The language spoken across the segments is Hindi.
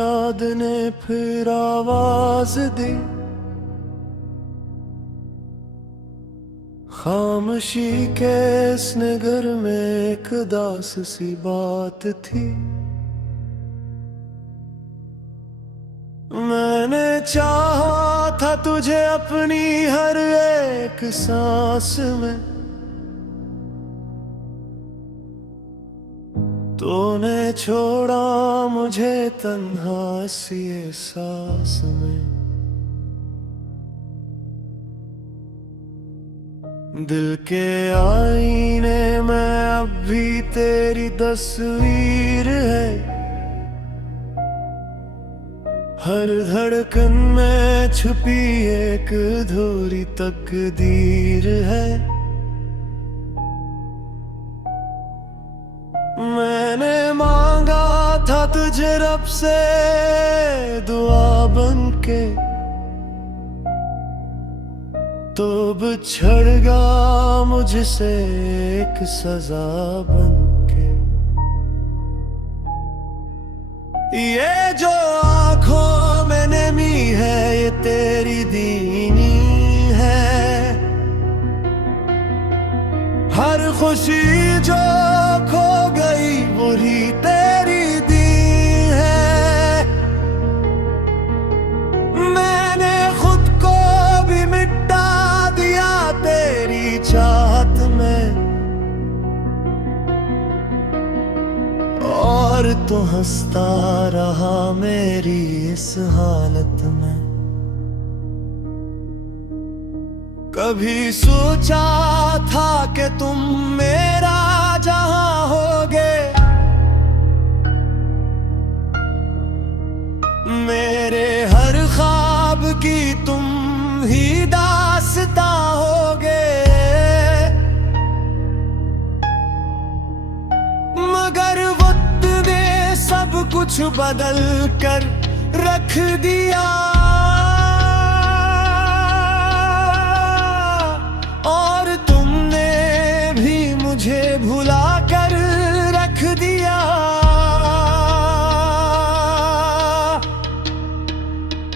याद ने फिर आवाज दी। खामोशी के इस नगर में एक दास सी बात थी। मैंने चाहा था तुझे अपनी हर एक सांस में, तूने छोड़ा मुझे तन्हा सी एहसास में। दिल के आईने में अब भी तेरी तस्वीर है, हर धड़कन में छुपी एक अधूरी तकदीर है। मैंने मांगा था तुझे रब से दुआ बनके, तो बिछड़ गया मुझसे एक सजा बनके। ये जो आँखों में नमी है ये तेरी दीनी है, हर खुशी जो खो गई वही तेरी दी है। मैंने खुद को भी मिटा दिया तेरी चाहत में, और तू हंसता रहा मेरी इस हालत में। कभी सोचा था कि तुम मेरा जहां होगे, मेरे हर ख्वाब की तुम ही दास्तां होगे। मगर वक्त ने सब कुछ बदल कर रख दिया, और तुमने भी मुझे भुला कर रख दिया।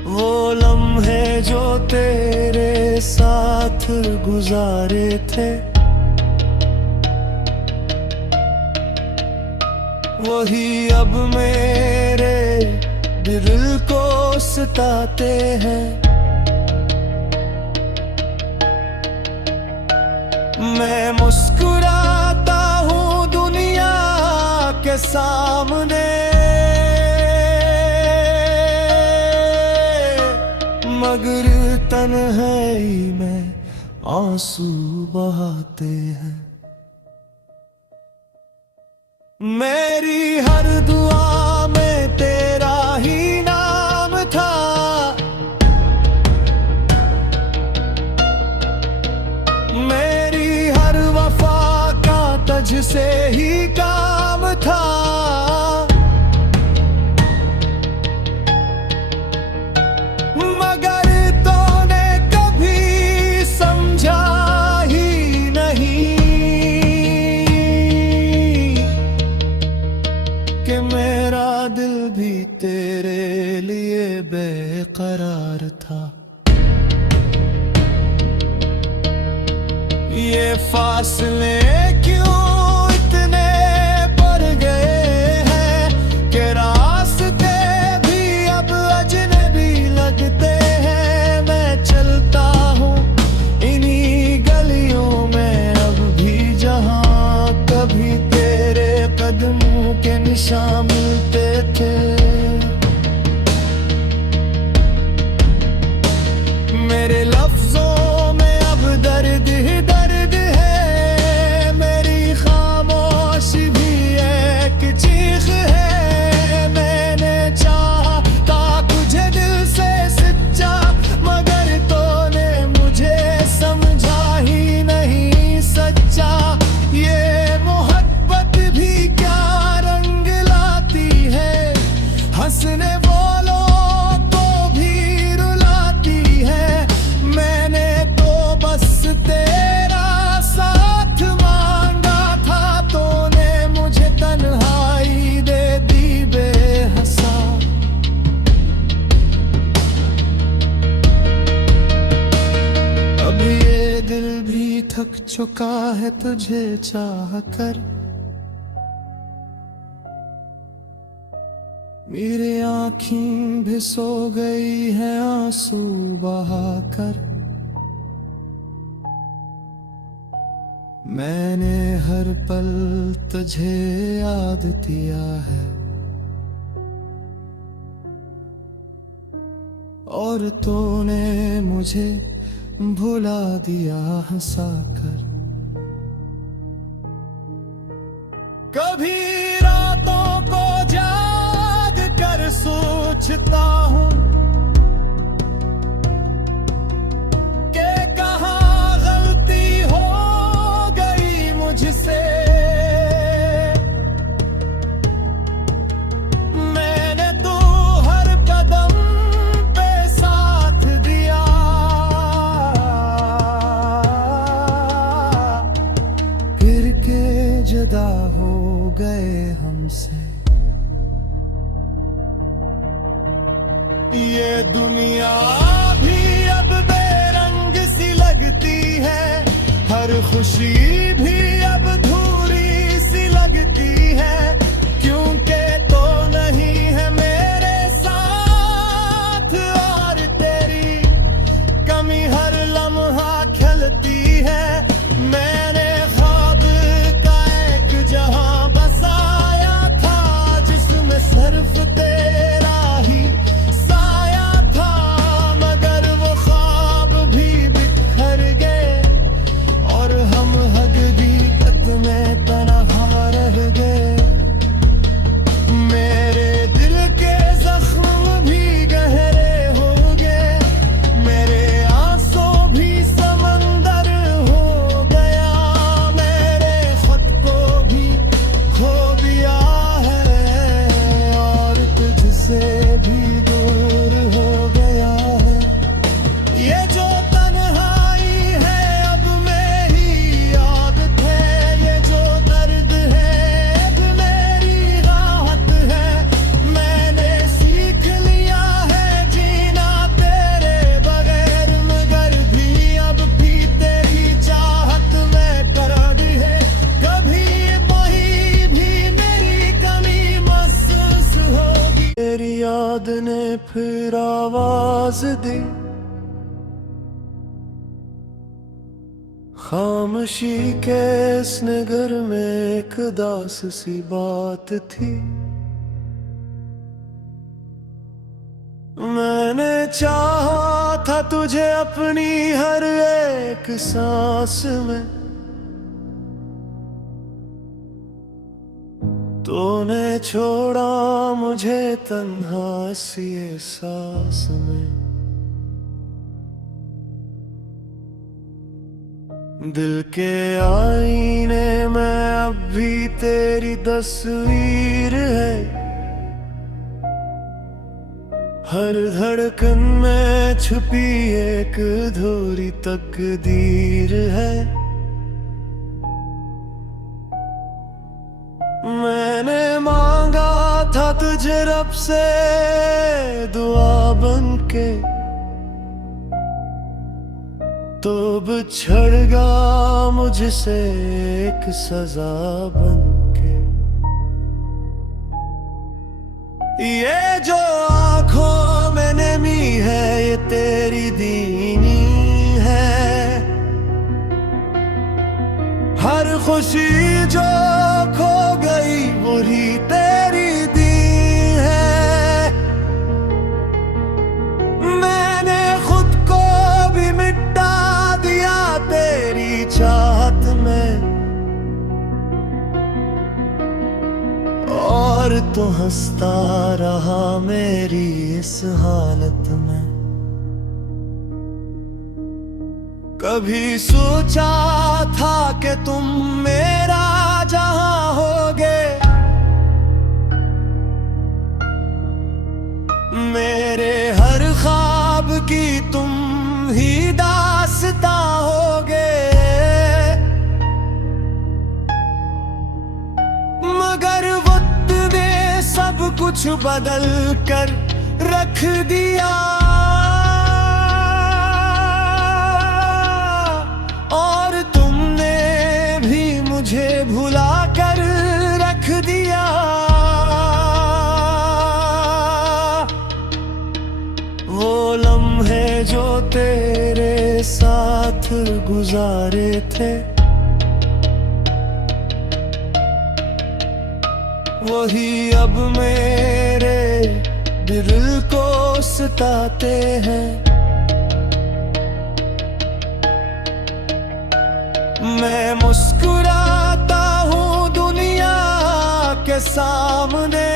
वो लम्हे जो तेरे साथ गुजारे थे, वही अब मेरे दिल को सताते हैं। मैं मुस्कुराता हूँ दुनिया के सामने, मगर तन्हाई में आंसू बहाते हैं। मेरी हर दुआ में तेरा ही नाम था, मेरी हर वफा का तुझसे ही काम था। मगर तूने कभी समझा ही नहीं कि मेरा दिल भी तेरे लिए बेकरार था। ये फासले क्यों इतने बढ़ गए हैं कि रास्ते भी अब अजनबी लगते हैं। मैं चलता हूँ इन्हीं गलियों में अब भी, जहाँ कभी तेरे कदमों के निशान मिलते थे। मेरे लफ्जों में अब दर्द ही दर्द है, चुका है तुझे चाह कर। मेरी आँखें भी सो गई हैं आंसू बहाकर। मैंने हर पल तुझे याद किया है और तूने मुझे भुला दिया हंसाकर। कभी रातों को जाग कर सोचता हूँ कि कहाँ गलती हो गई मुझसे। मैंने तो हर कदम पे साथ दिया, फिर के जुदा हो गए हमसे। ये दुनिया भी अब बेरंग सी लगती है, हर खुशी भी अब अधूरी सी लगती है। क्योंकि तो नहीं है मेरे साथ और तेरी कमी हर लम्हा खलती है। मैंने ख्वाब का एक जहां बसाया था जिसमें सिर्फ तेरा ही साया था, मगर वो ख्वाब भी बिखर गए और हम हकीकत में तन्हा रह गए। मेरे दिल के जख्म भी गहरे हो गए, मेरे आंसू भी समंदर हो गया। मेरे खुद को भी खो दिया है और तुझसे भी दूर हो गया है। ये जो तन्हाई है अब मेरी आदत है, ये जो दर्द है अब मेरी राहत है। मैंने सीख लिया है जीना तेरे बगैर, मगर भी अब भी तेरी चाहत में करार है। कभी वही भी मेरी कमी महसूस होगी। तेरी याद ने फिर आवाज दी, खामोशी के इस नगर में एक दास सी बात थी। मैंने चाहा था तुझे अपनी हर एक सांस में, तूने छोड़ा मुझे तन्हा सी एहसास में। दिल के आईने में अब भी तेरी तस्वीर है, हर धड़कन में छुपी एक अधूरी तकदीर है। मैंने मांगा था तुझे रब से दुआ बन के, तो बिछड़ गया मुझसे एक सजा बन के। ये जो आंखों में नमी है ये तेरी दीनी है, हर खुशी जो खो गई वही तेरी दी है। मैंने खुद को भी मिटा दिया तेरी चाहत में, और तू हंसता रहा मेरी इस हालत में। कभी सोचा था कि तुम मेरा जहां होगे, मेरे हर ख्वाब की तुम ही दास्तां होगे। मगर वक्त ने सब कुछ बदल कर रख दिया, और तुमने साथ गुजारे थे, वही अब मेरे दिल को सताते हैं। मैं मुस्कुराता हूँ दुनिया के सामने,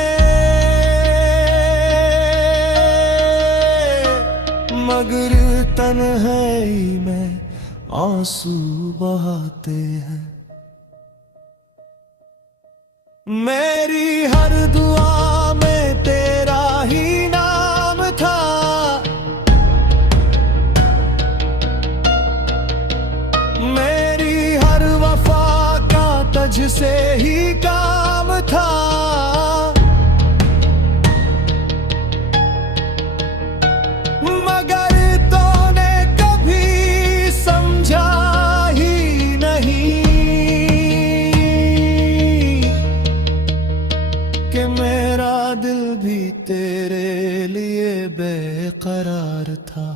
मगर तन्हाई में आंसू बहाते हैं। मेरी हर दुआ में तेरा ही नाम था, मेरी हर वफा का तुझसे ही काम था। मगर तूने कभी समझा ही नहीं कि मेरा दिल भी तेरे लिए बेकरार था।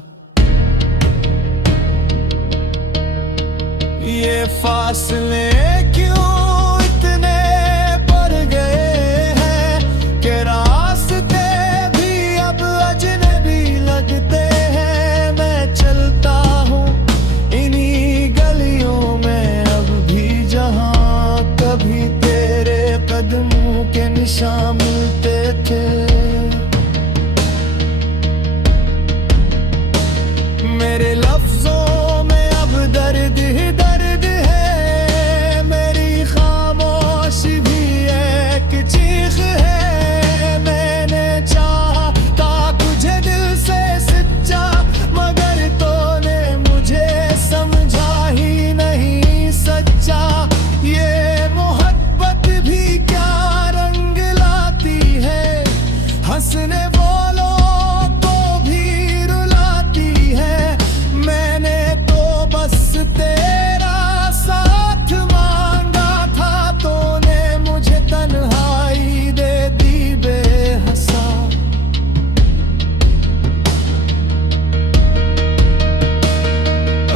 ये फासले क्यों इतने बढ़ गए हैं कि रास्ते भी अब अजनबी लगते हैं। मैं चलता हूँ इन्हीं गलियों में अब भी, जहाँ कभी तेरे कदमों के निशान मिलते थे। मेरे लफ्जों में अब दर्द ही दर्द है, मेरी खामोशी भी एक चीख है। मैंने चाहा था तुझे दिल से सच्चा, मगर तूने मुझे समझा ही नहीं सच्चा। ये मोहब्बत भी क्या रंग लाती है, हंसने वालों को भी रुलाती है। मैंने तो बस तेरा साथ मांगा था, तूने मुझे तन्हाई दे दी बेहसा।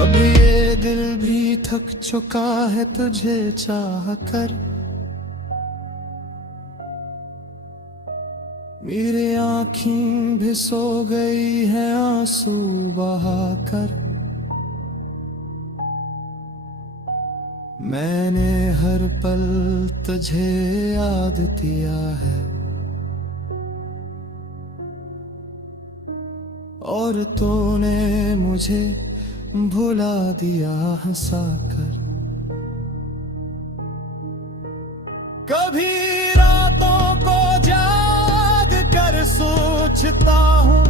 अब ये दिल भी थक चुका है तुझे चाह कर, मेरी आँखें भी सो गई हैं आंसू बहाकर। मैंने हर पल तुझे याद किया है, और तूने मुझे भुला दिया हंसाकर। कभी रातों को जाग कर सोचता हूँ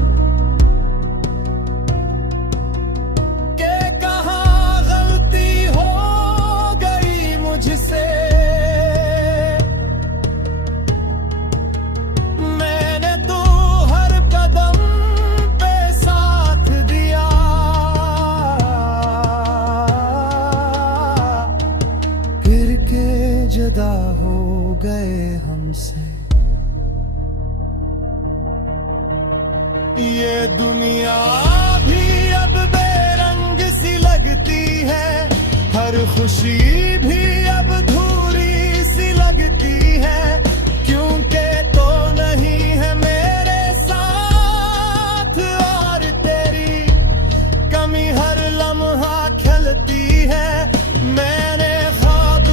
कि कहाँ गलती हो गई मुझसे। मैंने तो हर कदम पे साथ दिया, फिर के जुदा हो गए हमसे। ये दुनिया भी अब बेरंग सी लगती है, हर खुशी भी अब अधूरी सी लगती है। क्योंकि तो नहीं है मेरे साथ, और तेरी कमी हर लम्हा खलती है। मैंने ख्वाब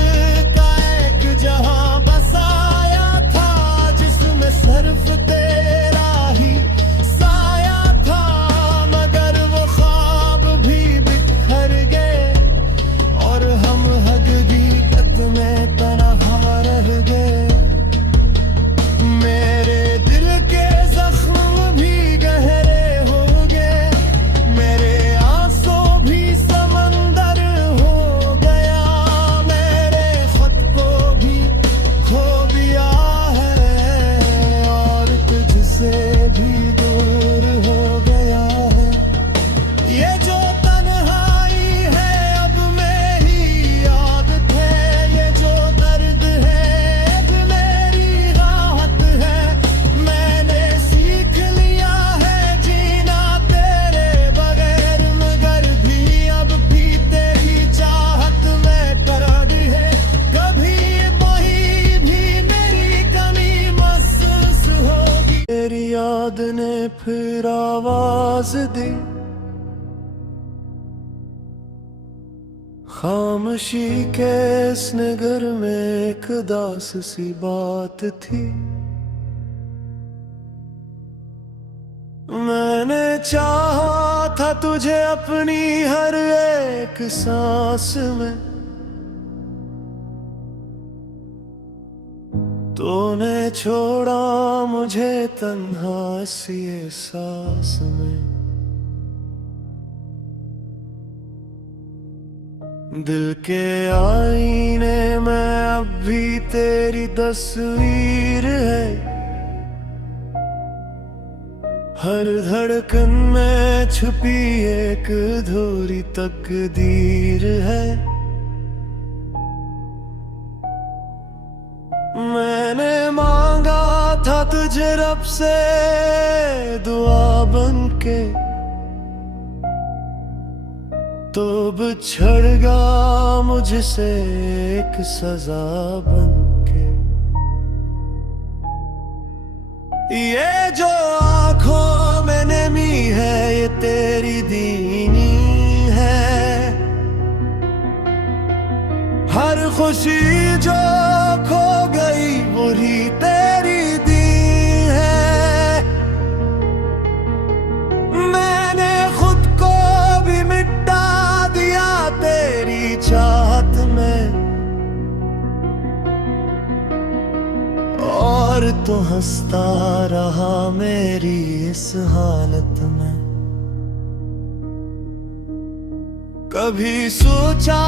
का एक जहां बसाया था, जिसमें सिर्फ तेरा ही साया था। मगर वो ख्वाब भी बिखर गए, और हम हकीकत में तन्हा रह गए। मेरे दिल के जख्म भी गहरे हो गए, मेरे आंसू भी समंदर हो गया। मेरे खुद को भी खो दिया है, और तुझसे भी दूर हो गया है। ये जो तन्हाई है अब मेरी आदत है, ये जो दर्द है अब मेरी राहत है। मैंने सीख लिया है जीना तेरे बगैर, मगर भी अब भी याद ने फिर आवाज दी। खामोशी के इस नगर में एक दास सी बात थी। मैंने चाहा था तुझे अपनी हर एक सांस में, तूने छोड़ा मुझे तन्हा सी एहसास में। दिल के आईने में अब भी तेरी तस्वीर है। हर धड़कन में छुपी एक अधूरी तकदीर है। मैंने मांगा था तुझे रब से दुआ बनके, तो बिछड़ गया मुझसे एक सजा बनके। ये जो आँखों में नमी है ये तेरी दीनी है। हर खुशी जो खो गई वही तेरी दी है। मैंने खुद को भी मिटा दिया तेरी चाहत में, और तो हंसता रहा मेरी इस हालत में। कभी सोचा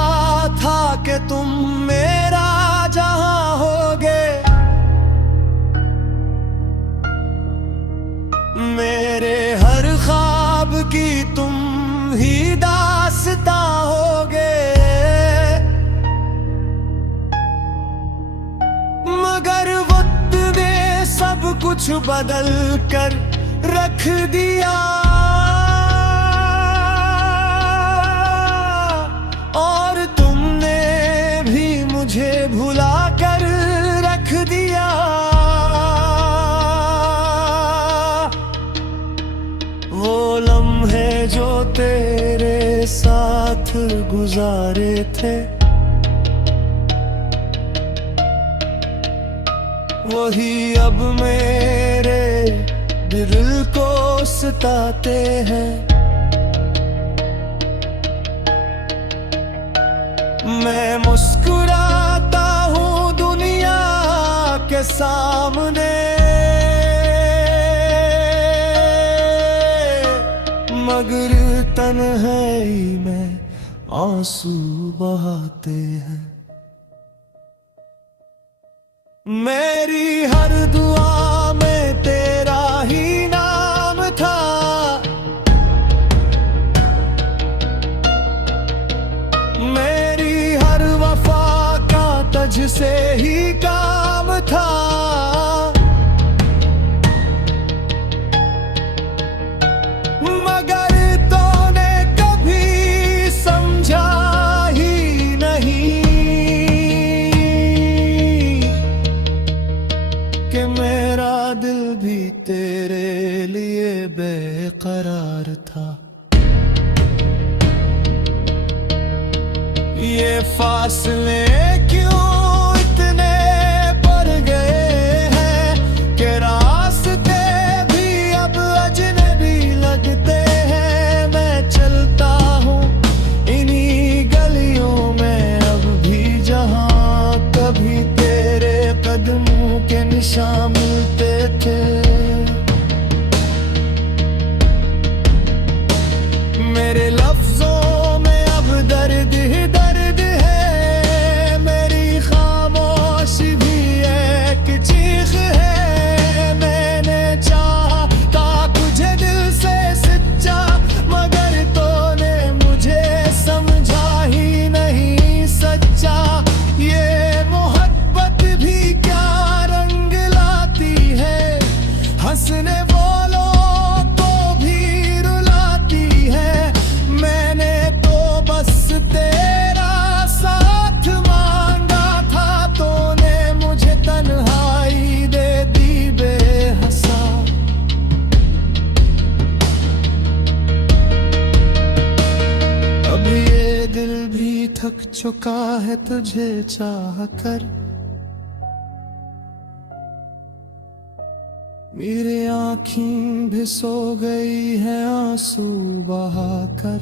था कि तुम मेरा जहां होगे, मेरे हर ख्वाब की तुम ही दास्तां होगे। मगर वक्त ने सब कुछ बदल कर रख दिया, और तुमने भी मुझे भुला कर रख दिया। वो लम्हे जो तेरे साथ गुजारे थे, वही अब मेरे दिल को सताते हैं। मैं मुस्कुराता हूँ दुनिया के सामने, मगर तन्हाई में आंसू बहाते हैं। मेरी हर दुआ में तेरा ही नाम था, मेरी हर वफा का तुझसे ही काम था। मगर तूने कभी समझा ही नहीं कि मेरा दिल भी तेरे लिए बेकरार था। ये फासले क्यों इतने बढ़ गए हैं कि रास्ते भी अब अजनबी लगते हैं। मैं चलता हूँ इन्हीं गलियों में अब भी जहाँ कभी तेरे कदमों के निशान मिलते थे। मेरे लफ्जों में अब दर्द ही दर्द है। चुका है तुझे चाह कर। मेरी आँखें भी सो गई है आंसू बहाकर।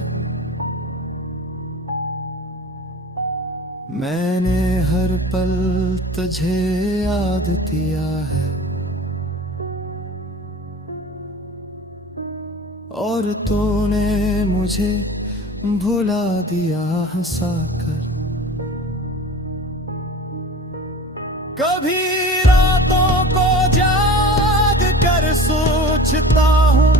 मैंने हर पल तुझे याद किया है और तूने मुझे भुला दिया हंसाकर। कभी रातों को जाग कर सोचता हूँ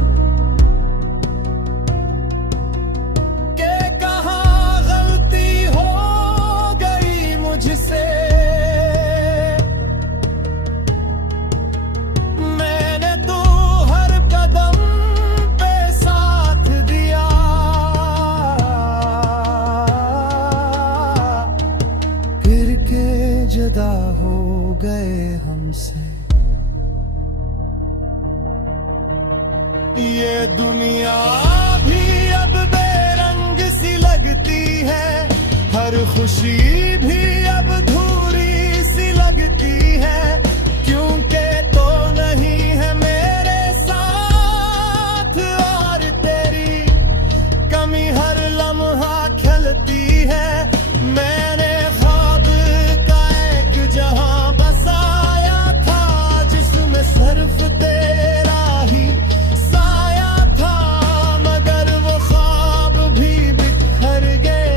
कि कहाँ गलती हो गई मुझसे। मैंने तो हर कदम पे साथ दिया, फिर के जुदा हो गए हमसे। ये दुनिया भी अब बेरंग सी लगती है, हर खुशी भी अब अधूरी सी लगती है। क्योंकि तो नहीं है मेरे साथ और तेरी कमी हर लम्हा खलती है। मैंने ख्वाब का एक जहां बसाया था जिसमें सिर्फ तेरा ही साया था, मगर वो ख्वाब भी बिखर गए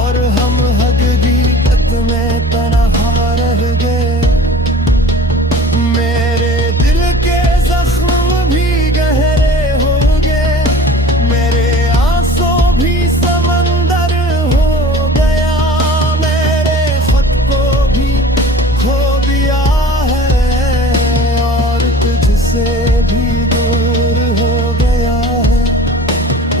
और हम हकीकत में तन्हा रह गए। मेरे दिल के जख्म भी गहरे हो गए, मेरे आंसू भी समंदर हो गया। मेरे खुद को भी खो दिया है और तुझसे भी दूर हो गया है।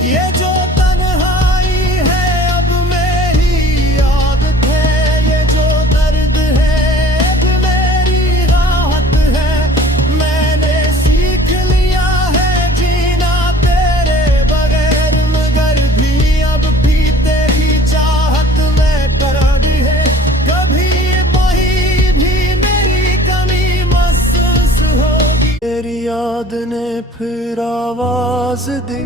ये जो तन्हाई है अब मेरी आदत है, ये जो दर्द है अब मेरी राहत है। मैंने सीख लिया है जीना तेरे बगैर, मगर भी अब भी तेरी चाहत में करार है। कभी वही भी मेरी कमी महसूस होगी। तेरी याद ने फिर आवाज दी,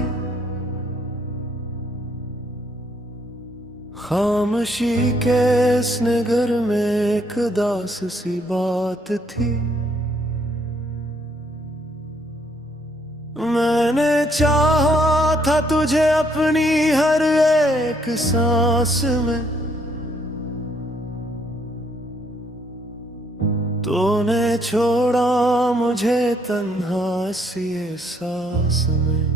खामोशी के इस नगर में एक दास सी बात थी। मैंने चाहा था तुझे अपनी हर एक सांस में, तूने छोड़ा मुझे तन्हा सी एहसास में।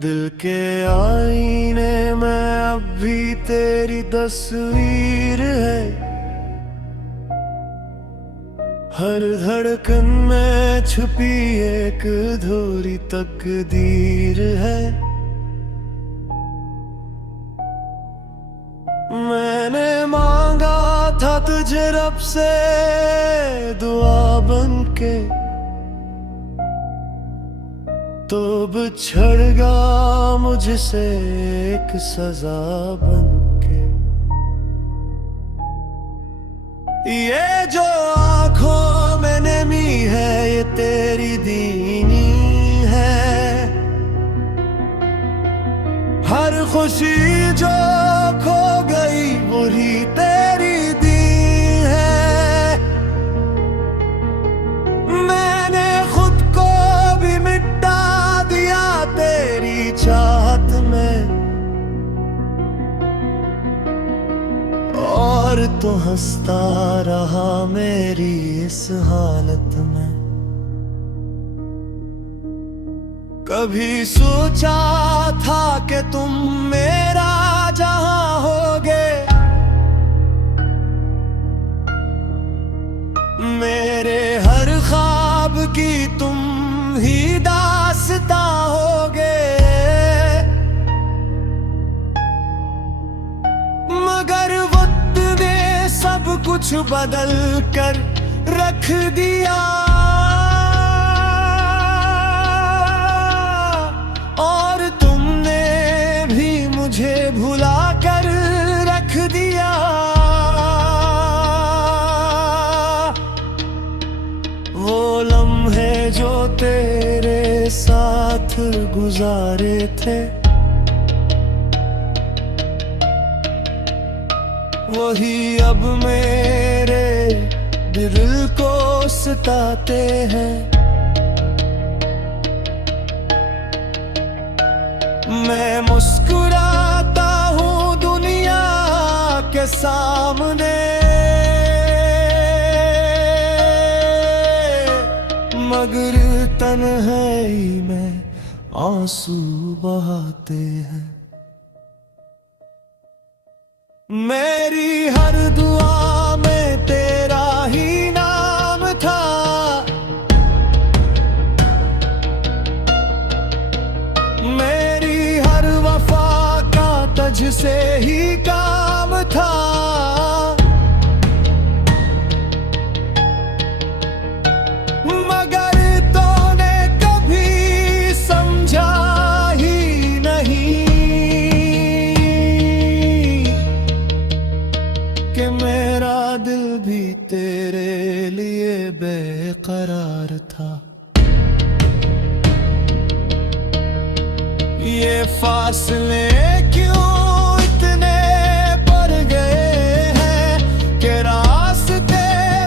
दिल के आईने में अब भी तेरी तस्वीर है, हर धड़कन में छुपी एक अधूरी तकदीर है। मैंने मांगा था तुझे रब से दुआ बनके, तो बिछड़ गया मुझसे एक सजा बनके। ये जो आंखों में नमी है ये तेरी दीनी है, हर खुशी जो खो गई वही तेरी दी है। मैंने खुद को भी मिटा दिया तेरी चाहत में, और तो हंसता रहा मेरी इस हालत में। कभी सोचा था कि तुम मेरा जहां होगे, मेरे हर ख्वाब की तुम ही दास्तां होगे। मगर वक्त ने सब कुछ बदल कर रख दिया, और तुमने जो तेरे साथ गुजारे थे, वही अब मेरे दिल को सताते हैं। मैं मुस्कुराता हूँ दुनिया के सामने, मगर तन्हाई में आंसू बहाते हैं। मेरी हर दुआ में तेरा ही नाम था, मेरी हर वफा का तुझसे ही काम था। मगर तूने कभी समझा ही नहीं कि मेरा दिल भी तेरे लिए बेकरार था। ये फासले क्यों इतने बढ़ गए हैं कि रास्ते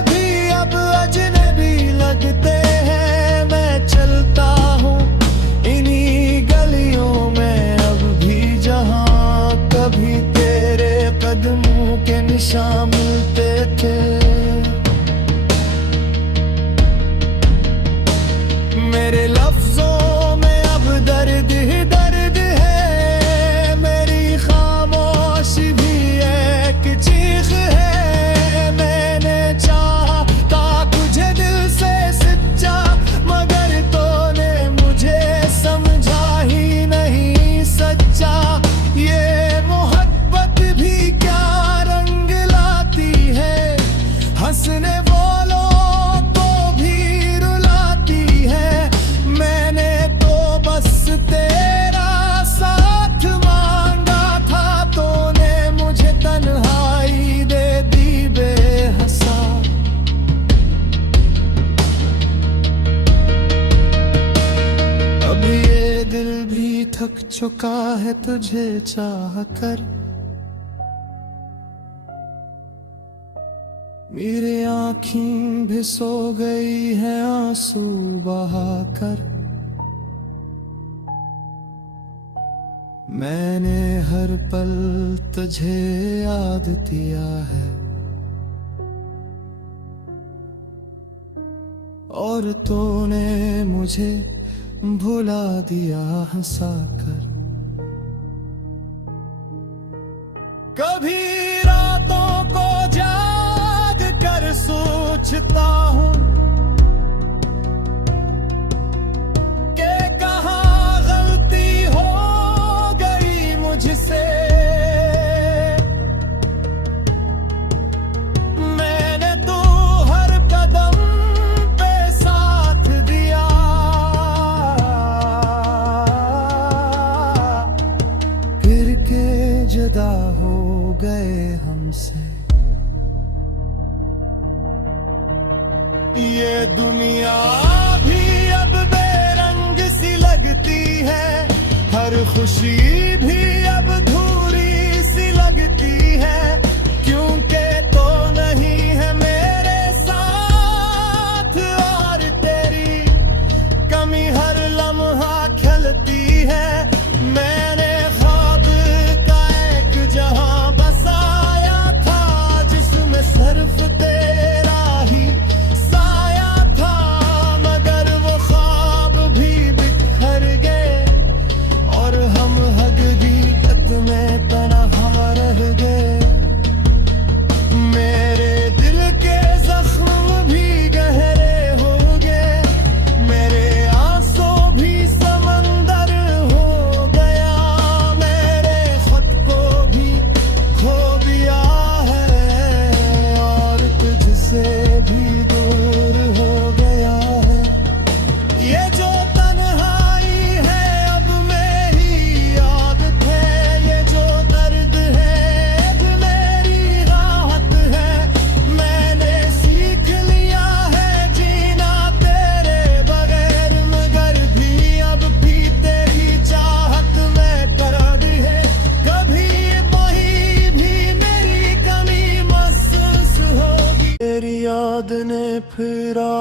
भी अब अजनबी लगते हैं। मैं चलता हूँ इन्हीं गलियों में अब भी, जहाँ कभी तेरे कदमों के निशान मिलते थे। मेरे लफ्जों में अब दर्द ही दर्द है, मेरी खामोशी भी एक चीख है। मैंने चाहा था तुझे दिल से सच्चा, मगर तूने मुझे समझा ही नहीं सच्चा। ये मोहब्बत भी क्या रंग लाती है, हंसने वालों को भी रुलाती है। मैंने तो बस तेरा साथ मांगा था, तूने मुझे तन्हाई दे दी बेहसा। अब ये दिल भी थक चुका है तुझे चाह कर, मेरे आँखें भी सो गई है आंसू बहाकर। मैंने हर पल तुझे याद दिया है, और तूने मुझे भुला दिया हंसाकर। कभी रातों को जाग कर सोचता हूँ कि कहाँ गलती हो गई मुझसे। मैंने तो हर कदम पे साथ दिया, फिर के जुदा हो गए हमसे। ये दुनिया भी अब बेरंग सी लगती है, हर खुशी भी अब धूरी सी लगती है। क्योंकि तो नहीं है मेरे साथ, और तेरी कमी हर लम्हा खलती है। मैंने ख्वाब का एक जहां बसाया था, जिसमें सिर्फ तेरा ही साया था। मगर वो ख्वाब भी बिखर गए और हम हग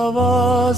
आवाज